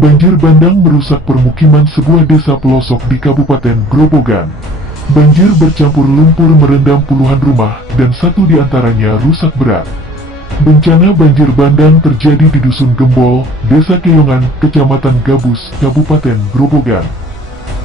Banjir bandang merusak permukiman sebuah desa pelosok di Kabupaten Grobogan. Banjir bercampur lumpur merendam puluhan rumah dan satu di antaranya rusak berat. Bencana banjir bandang terjadi di Dusun Gembol, Desa Keyongan, Kecamatan Gabus, Kabupaten Grobogan.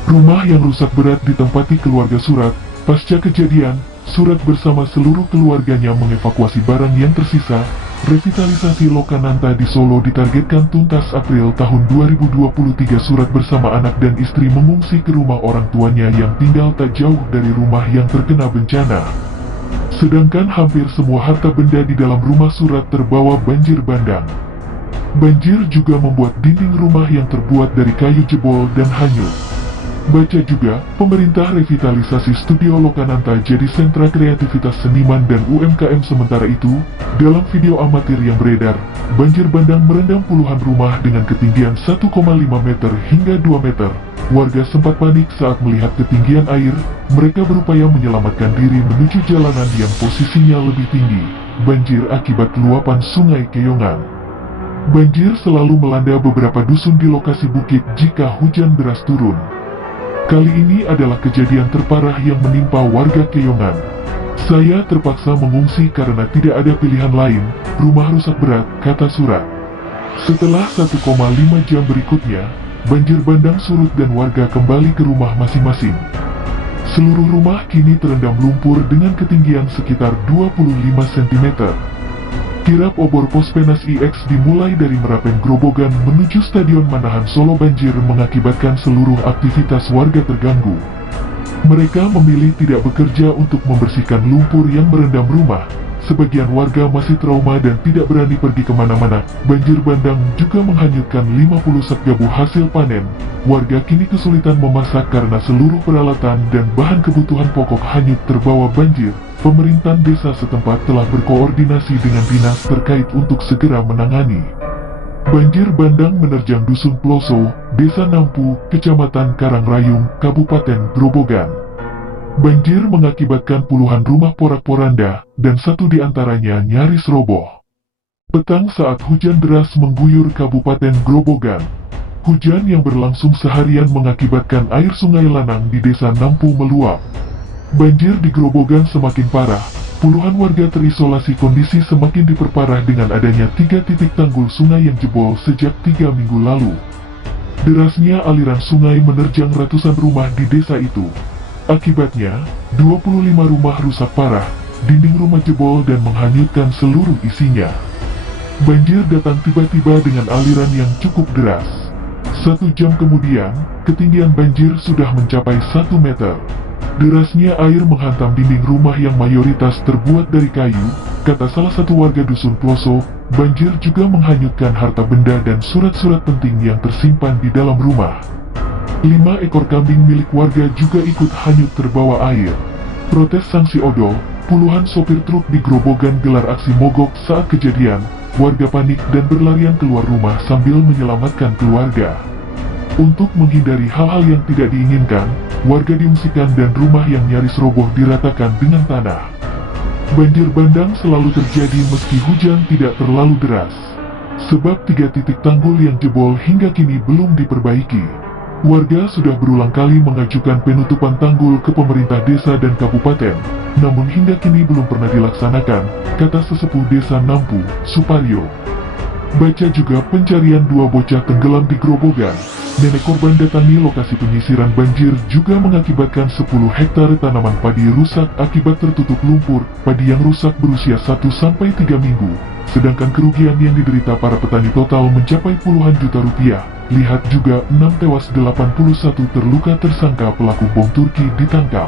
Rumah yang rusak berat ditempati keluarga Surat. Pasca kejadian, Surat bersama seluruh keluarganya mengevakuasi barang yang tersisa. Revitalisasi Lokananta di Solo ditargetkan tuntas April tahun 2023. Surat bersama anak dan istri mengungsi ke rumah orang tuanya yang tinggal tak jauh dari rumah yang terkena bencana. Sedangkan hampir semua harta benda di dalam rumah Surat terbawa banjir bandang. Banjir juga membuat dinding rumah yang terbuat dari kayu jebol dan hanyut. Baca juga, pemerintah revitalisasi Studio Lokananta jadi sentra kreativitas seniman dan UMKM. Sementara itu, dalam video amatir yang beredar, banjir bandang merendam puluhan rumah dengan ketinggian 1,5 meter hingga 2 meter. Warga sempat panik saat melihat ketinggian air. Mereka berupaya menyelamatkan diri menuju jalanan yang posisinya lebih tinggi. Banjir akibat luapan Sungai Keyongan. Banjir selalu melanda beberapa dusun di lokasi bukit jika hujan deras turun. Kali ini adalah kejadian terparah yang menimpa warga Keyongan. Saya terpaksa mengungsi karena tidak ada pilihan lain, rumah rusak berat, kata Surat. Setelah 1,5 jam berikutnya, banjir bandang surut dan warga kembali ke rumah masing-masing. Seluruh rumah kini terendam lumpur dengan ketinggian sekitar 25 cm. Kirap obor Pospenas IX dimulai dari Merapen Grobogan menuju Stadion Manahan Solo. Banjir mengakibatkan seluruh aktivitas warga terganggu. Mereka memilih tidak bekerja untuk membersihkan lumpur yang merendam rumah. Sebagian warga masih trauma dan tidak berani pergi kemana-mana. Banjir bandang juga menghanyutkan 50 sak gabu hasil panen. Warga kini kesulitan memasak karena seluruh peralatan dan bahan kebutuhan pokok hanyut terbawa banjir. Pemerintah desa setempat telah berkoordinasi dengan dinas terkait untuk segera menangani. Banjir bandang menerjang Dusun Ploso, Desa Nampu, Kecamatan Karangrayung, Kabupaten Grobogan. Banjir mengakibatkan puluhan rumah porak-poranda, dan satu di antaranya nyaris roboh. Petang saat hujan deras mengguyur Kabupaten Grobogan. Hujan yang berlangsung seharian mengakibatkan air Sungai Lanang di Desa Nampu meluap. Banjir di Grobogan semakin parah, puluhan warga terisolasi. Kondisi semakin diperparah dengan adanya 3 titik tanggul sungai yang jebol sejak 3 minggu lalu. Derasnya aliran sungai menerjang ratusan rumah di desa itu. Akibatnya, 25 rumah rusak parah, dinding rumah jebol dan menghanyutkan seluruh isinya. Banjir datang tiba-tiba dengan aliran yang cukup deras. 1 jam kemudian, ketinggian banjir sudah mencapai 1 meter. Derasnya air menghantam dinding rumah yang mayoritas terbuat dari kayu, kata salah satu warga Dusun Ploso. Banjir juga menghanyutkan harta benda dan surat-surat penting yang tersimpan di dalam rumah. 5 ekor kambing milik warga juga ikut hanyut terbawa air. Protes sanksi odol, puluhan sopir truk di Grobogan gelar aksi mogok saat kejadian. Warga panik dan berlarian keluar rumah sambil menyelamatkan keluarga. Untuk menghindari hal-hal yang tidak diinginkan, warga diungsikan dan rumah yang nyaris roboh diratakan dengan tanah. Banjir bandang selalu terjadi meski hujan tidak terlalu deras. Sebab 3 titik tanggul yang jebol hingga kini belum diperbaiki. Warga sudah berulang kali mengajukan penutupan tanggul ke pemerintah desa dan kabupaten, namun hingga kini belum pernah dilaksanakan, kata sesepuh Desa Nampu, Suparyo. Baca juga pencarian 2 bocah tenggelam di Grobogan. Nenek korban datangi lokasi penyisiran. Banjir juga mengakibatkan 10 hektar tanaman padi rusak akibat tertutup lumpur. Padi yang rusak berusia 1-3 minggu. Sedangkan kerugian yang diderita para petani total mencapai puluhan juta rupiah. Lihat juga 6 tewas 81 terluka. Tersangka pelaku bom Turki ditangkap.